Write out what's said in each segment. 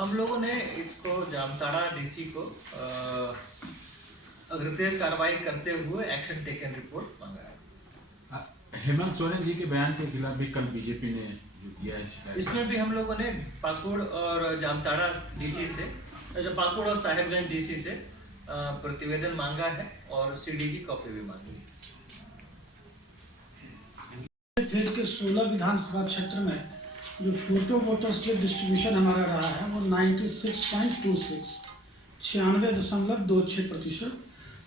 हम लोगों ने इसको जामताड़ा डीसी को अग्रिम कार्रवाई करते हुए एक्शन टेकन रिपोर्ट मांगा है। हेमंत सोरेन जी के बयान के खिलाफ भी कल बीजेपी ने जो दिया है शिकायत, इसमें भी हम लोगों ने पाकुड़ और जामताड़ा डीसी से, पाकुड़ और साहिबगंज डीसी से प्रतिवेदन मांगा है और सीडी की कॉपी भी मांगी है। फेज के 16 विधानसभा क्षेत्र में जो फोटो वोटर स्लिप डिस्ट्रीब्यूशन हमारा रहा है वो 96.26 96.26%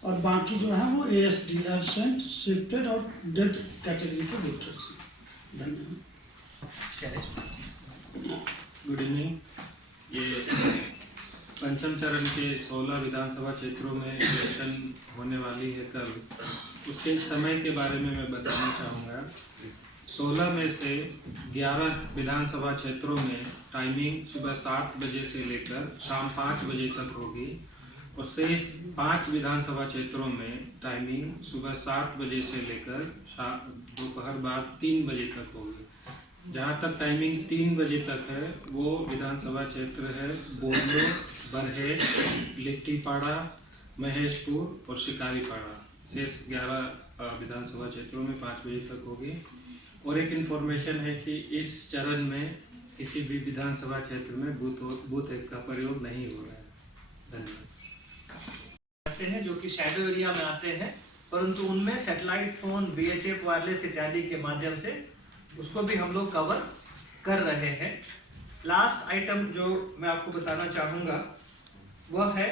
और बाकी जो है वो ASD एब्सेंट, शिफ्टेड और डेथ कैटेगरी के वोटर्स। धन्यवाद। Good evening. ये पंचम चरण के 16 विधानसभा क्षेत्रों में इलेक्शन होने वाली है कल, उसके समय के बारे में मैं बताना चाहूँगा। 16 में से 11 विधानसभा क्षेत्रों में टाइमिंग सुबह 7 बजे से लेकर शाम 5 बजे तक होगी और शेष 5 विधानसभा क्षेत्रों में टाइमिंग सुबह 7 बजे से लेकर दोपहर बाद 3 बजे तक होगी। जहाँ तक टाइमिंग 3 बजे तक है वो विधानसभा क्षेत्र है बोरियो, बरहे, लिट्टीपाड़ा, महेशपुर और शिकारीपाड़ा। शेष 11 विधानसभा क्षेत्रों में 5 बजे तक होगी। और एक इन्फॉर्मेशन है कि इस चरण में किसी भी विधानसभा क्षेत्र में बूथ ऐप का प्रयोग नहीं हो रहा है। धन्यवाद। ऐसे हैं जो कि शैडो एरिया में आते हैं, परंतु उनमें सैटेलाइट फोन, VHF वायरलेस इत्यादि के माध्यम से उसको भी हम लोग कवर कर रहे हैं। लास्ट आइटम जो मैं आपको बताना चाहूँगा वह है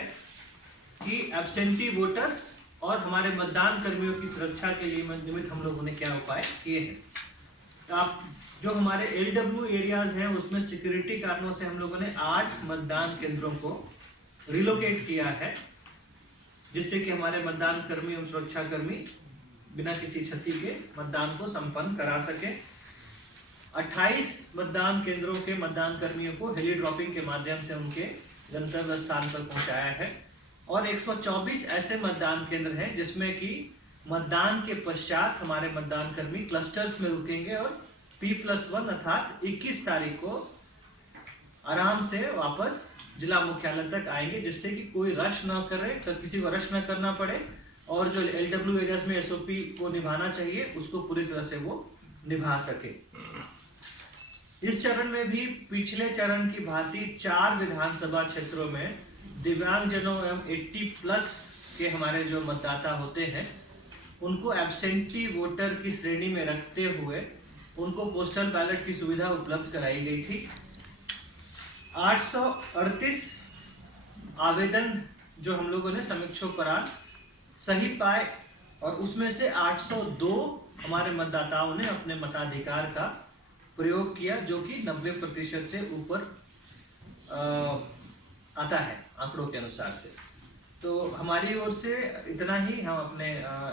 कि एब्सेंटी वोटर्स और हमारे मतदान कर्मियों की सुरक्षा के लिए निमित्त हम लोगों ने क्या उपाय किए हैं। आप जो हमारे LW एरियाज हैं उसमें सिक्योरिटी कारणों से हम लोगों ने 8 मतदान केंद्रों को रिलोकेट किया है, जिससे कि हमारे मतदान कर्मी एवं सुरक्षा कर्मी बिना किसी क्षति के मतदान को संपन्न करा सके। 28 मतदान केंद्रों के मतदान कर्मियों को हेली ड्रॉपिंग के माध्यम से उनके गंतव्य स्थान पर पहुंचाया है और 124 ऐसे मतदान केंद्र हैं जिसमें कि मतदान के पश्चात हमारे मतदान कर्मी क्लस्टर्स में रुकेंगे और P+1 अर्थात 21 तारीख को आराम से वापस जिला मुख्यालय तक आएंगे, जिससे कि कोई रश न करे, तो किसी को रश न करना पड़े और जो LW एरियाज में SOP को निभाना चाहिए उसको पूरी तरह से वो निभा सके। इस चरण में भी पिछले चरण की भांति 4 विधानसभा क्षेत्रों में दिव्यांगजनों एवं 80+ के हमारे जो मतदाता होते हैं उनको एब्सेंटी वोटर की श्रेणी में रखते हुए उनको पोस्टल बैलेट की सुविधा उपलब्ध कराई गई थी। 838 आवेदन जो हम लोगों ने समीक्षोपरांत सही पाए और उसमें से 802 हमारे मतदाताओं ने अपने मताधिकार का प्रयोग किया, जो कि 90% से ऊपर आता है आंकड़ों के अनुसार से। तो हमारी ओर से इतना ही। हम अपने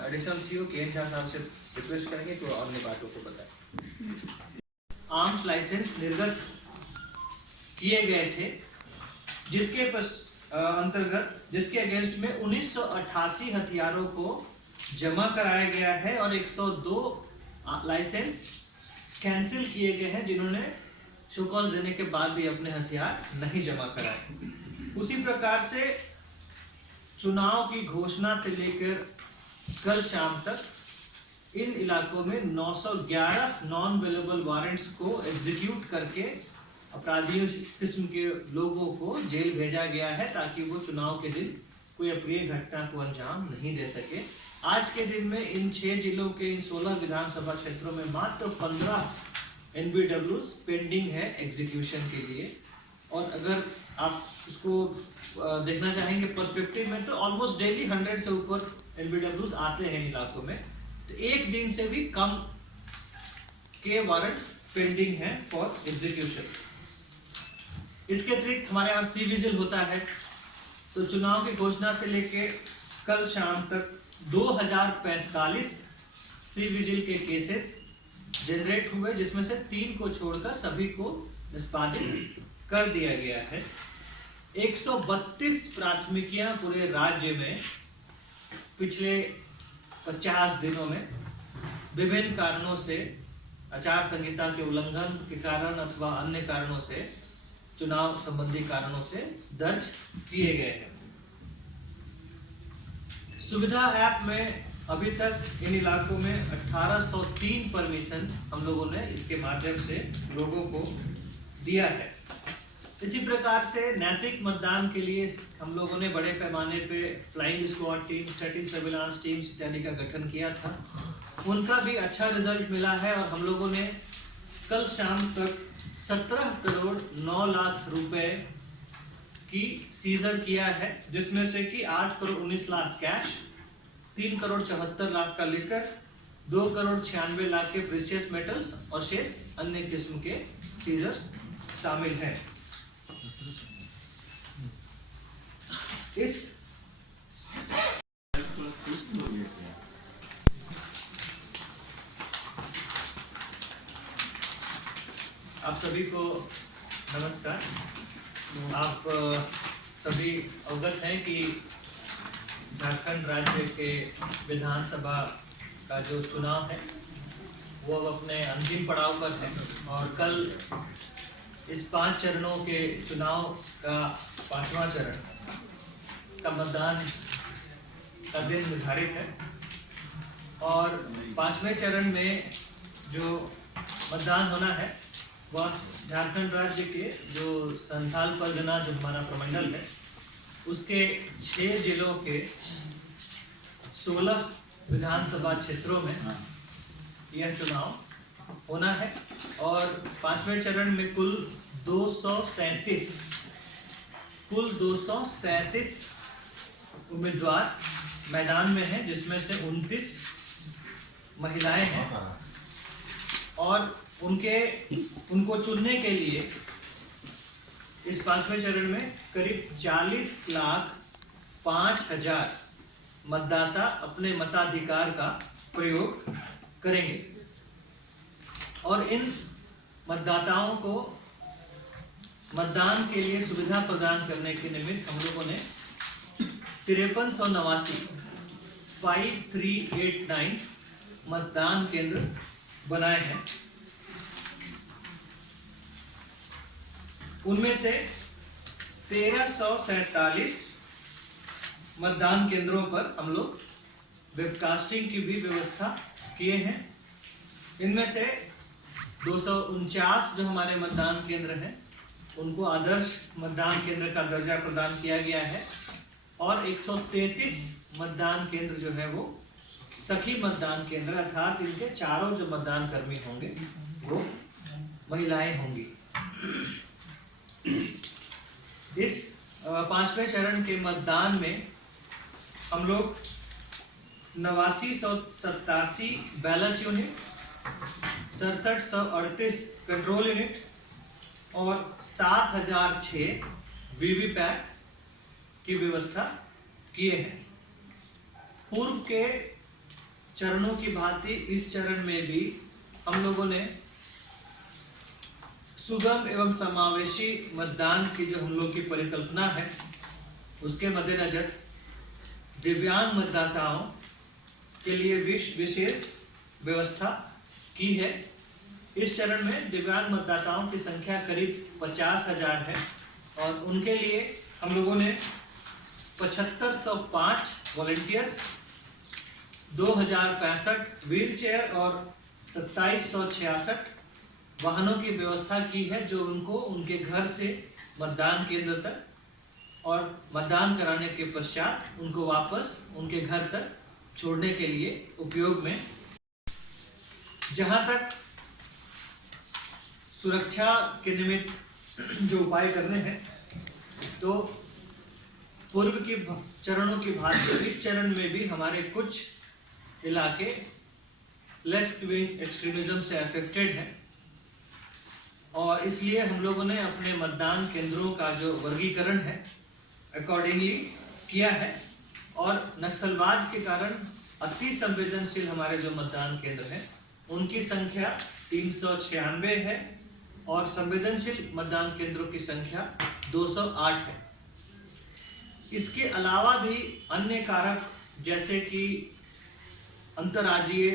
एडिशनल CEO के झा साहब से रिक्वेस्ट करेंगे तो अन्य बातों को बताएं। आर्म्स लाइसेंस निर्गत किए गए थे जिसके अंतर्गत जिसके अगेंस्ट में 1988 हथियारों को जमा कराया गया है और 102 लाइसेंस कैंसिल किए गए हैं जिन्होंने शोकॉज देने के बाद भी अपने हथियार नहीं जमा कराए। उसी प्रकार से चुनाव की घोषणा से लेकर कल शाम तक इन इलाकों में 911 नॉन अवेलेबल वारंट्स को एग्जीक्यूट करके अपराधियों किस्म के लोगों को जेल भेजा गया है, ताकि वो चुनाव के दिन कोई अप्रिय घटना को अंजाम नहीं दे सके। आज के दिन में इन 6 जिलों के इन 16 विधानसभा क्षेत्रों में मात्र 15 NBWs पेंडिंग है एग्जीक्यूशन के लिए। और अगर आप उसको देखना चाहेंगे पर्सपेक्टिव में तो ऑलमोस्ट डेली 100 से ऊपर NBWs आते हैं इन इलाकों में, तो एक दिन से भी कम के वारंट्स पेंडिंग हैं फॉर एग्जीक्यूशन। इसके अतिरिक्त हमारे यहाँ सी विजिल होता है, तो चुनाव की घोषणा से लेके कल शाम तक 2045 सी विजिल के केसेस जनरेट हुए, जिसमें से 3 को छोड़कर सभी को निष्पादित कर दिया गया है। 132 प्राथमिकियां पूरे राज्य में पिछले 50 दिनों में विभिन्न कारणों से, आचार संहिता के उल्लंघन के कारण अथवा अन्य कारणों से चुनाव संबंधी कारणों से दर्ज किए गए हैं। सुविधा ऐप में अभी तक इन इलाकों में 1803 परमिशन हम लोगों ने इसके माध्यम से लोगों को दिया है। इसी प्रकार से नैतिक मतदान के लिए हम लोगों ने बड़े पैमाने पे flying squad team, static surveillance teams इत्यादि का गठन किया था। उनका भी अच्छा रिजल्ट मिला है और हम लोगों ने कल शाम तक 17 करोड़ 9 लाख रुपए की सीजर किया है, जिसमें से कि 8 करोड़ 19 लाख कैश, 3 करोड़ 74 लाख का लिकर, 2 करोड़ 96 लाख के प्रीशियस मेटल्स और शेष अन्य किस्म के सीजर्स शामिल हैं। इस आप सभी को नमस्कार। आप सभी अवगत हैं कि झारखंड राज्य के विधानसभा का जो चुनाव है वो अब अपने अंतिम पड़ाव पर है और कल इस 5 चरणों के चुनाव का 5वां चरण का मतदान का दिन निर्धारित है और 5वें चरण में जो मतदान होना है वह झारखंड राज्य के जो संथाल परगना जो हमारा प्रमंडल है उसके 6 जिलों के 16 विधानसभा क्षेत्रों में यह चुनाव होना है और 5वें चरण में कुल 237 उम्मीदवार मैदान में हैं, जिसमें से 29 महिलाएं हैं और उनको चुनने के लिए इस 5वें चरण में करीब 40,05,000 मतदाता अपने मताधिकार का प्रयोग करेंगे और इन मतदाताओं को मतदान के लिए सुविधा प्रदान करने के निमित्त हम लोगों ने 5389 मतदान केंद्र बनाए हैं। उनमें से 1347 मतदान केंद्रों पर हम लोग वेबकास्टिंग की भी व्यवस्था किए हैं। इनमें से 249 जो हमारे मतदान केंद्र हैं उनको आदर्श मतदान केंद्र का दर्जा प्रदान किया गया है और 133 मतदान केंद्र जो है वो सखी मतदान केंद्र अर्थात इनके चारों जो मतदान कर्मी होंगे वो महिलाएं होंगी। इस 5वें चरण के मतदान में हम लोग 8987 बैलेट यूनिट, 6738 कंट्रोल यूनिट और 7006 वीवीपैट की व्यवस्था किए हैं। पूर्व के चरणों की भांति इस चरण में भी हम लोगों ने सुगम एवं समावेशी मतदान की जो हम लोग की परिकल्पना है उसके मद्देनजर दिव्यांग मतदाताओं के लिए विशेष व्यवस्था की है। इस चरण में दिव्यांग मतदाताओं की संख्या करीब 50,000 है और उनके लिए हम लोगों ने 7505 वॉलंटियर्स, 2065 व्हील चेयर और 2766 वाहनों की व्यवस्था की है जो उनको उनके घर से मतदान केंद्र तक और मतदान कराने के पश्चात उनको वापस उनके घर तक छोड़ने के लिए उपयोग में। जहां तक सुरक्षा के निमित्त जो उपाय करने हैं तो पूर्व की चरणों की भांति इस चरण में भी हमारे कुछ इलाके लेफ्ट विंग एक्सट्रीमिज्म से अफेक्टेड हैं और इसलिए हम लोगों ने अपने मतदान केंद्रों का जो वर्गीकरण है अकॉर्डिंगली किया है और नक्सलवाद के कारण अति संवेदनशील हमारे जो मतदान केंद्र हैं उनकी संख्या 396 है और संवेदनशील मतदान केंद्रों की संख्या 208 है। इसके अलावा भी अन्य कारक जैसे कि अंतर्राज्यीय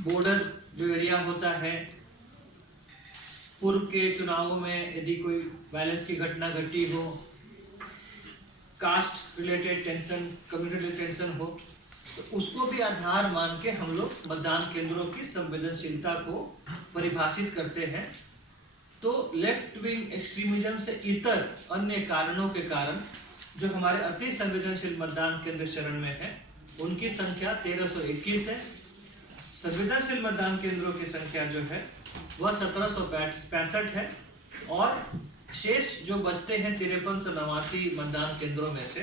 बॉर्डर जो एरिया होता है, पूर्व के चुनावों में यदि कोई वायलेंस की घटना घटी हो, caste related tension, community related tension हो, तो उसको भी आधार मान के हम लोग मतदान केंद्रों की संवेदनशीलता को परिभाषित करते हैं। तो लेफ्ट विंग एक्सट्रीमिज्म से इतर अन्य कारणों के कारण जो हमारे अति संवेदनशील मतदान केंद्र चरण में है, उनकी संख्या 1321 है। संवेदनशील मतदान केंद्रों की संख्या जो है वह 1765 है, और शेष जो बचते हैं 5389 मतदान केंद्रों में से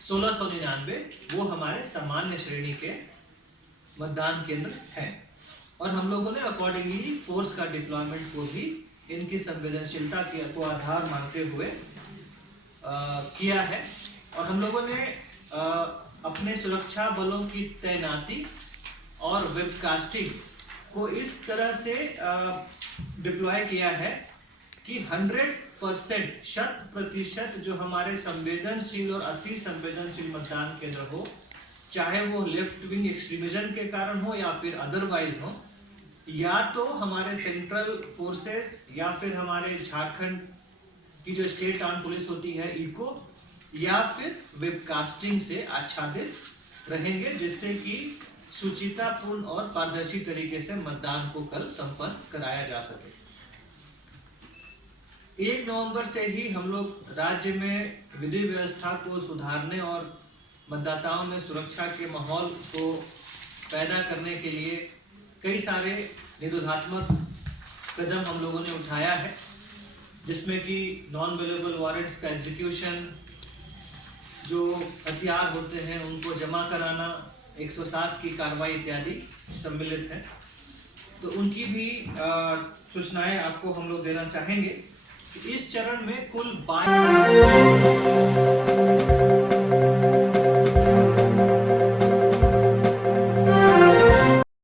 1699 वो हमारे सामान्य श्रेणी के मतदान केंद्र हैं। और हम लोगों ने अकॉर्डिंगली फोर्स का डिप्लॉयमेंट को भी इनकी संवेदनशीलता को आधार मानते हुए किया है। और हम लोगों ने अपने सुरक्षा बलों की तैनाती और वेबकास्टिंग को इस तरह से डिप्लॉय किया है कि 100% 100% जो हमारे संवेदनशील और अति संवेदनशील मतदान केंद्र हो, चाहे वो लेफ्ट विंग एक्सट्रीमिज्म के कारण हो या फिर अदरवाइज हो, या तो हमारे सेंट्रल फोर्सेस या फिर हमारे झारखंड की जो स्टेट आर्म पुलिस होती है इको, या फिर वेबकास्टिंग से आच्छादित रहेंगे, जिससे कि सुचितापूर्ण और पारदर्शी तरीके से मतदान को कल संपन्न कराया जा सके। 1 नवंबर से ही हम लोग राज्य में विधि व्यवस्था को सुधारने और मतदाताओं में सुरक्षा के माहौल को पैदा करने के लिए कई सारे निरोधात्मक कदम हम लोगों ने उठाया है, जिसमें कि नॉन अवेलेबल वारंट्स का एग्जीक्यूशन, जो हथियार होते हैं उनको जमा कराना, 107 की कार्रवाई इत्यादि सम्मिलित है। तो उनकी भी सूचनाएं आपको हम लोग देना चाहेंगे। इस चरण में कुल 22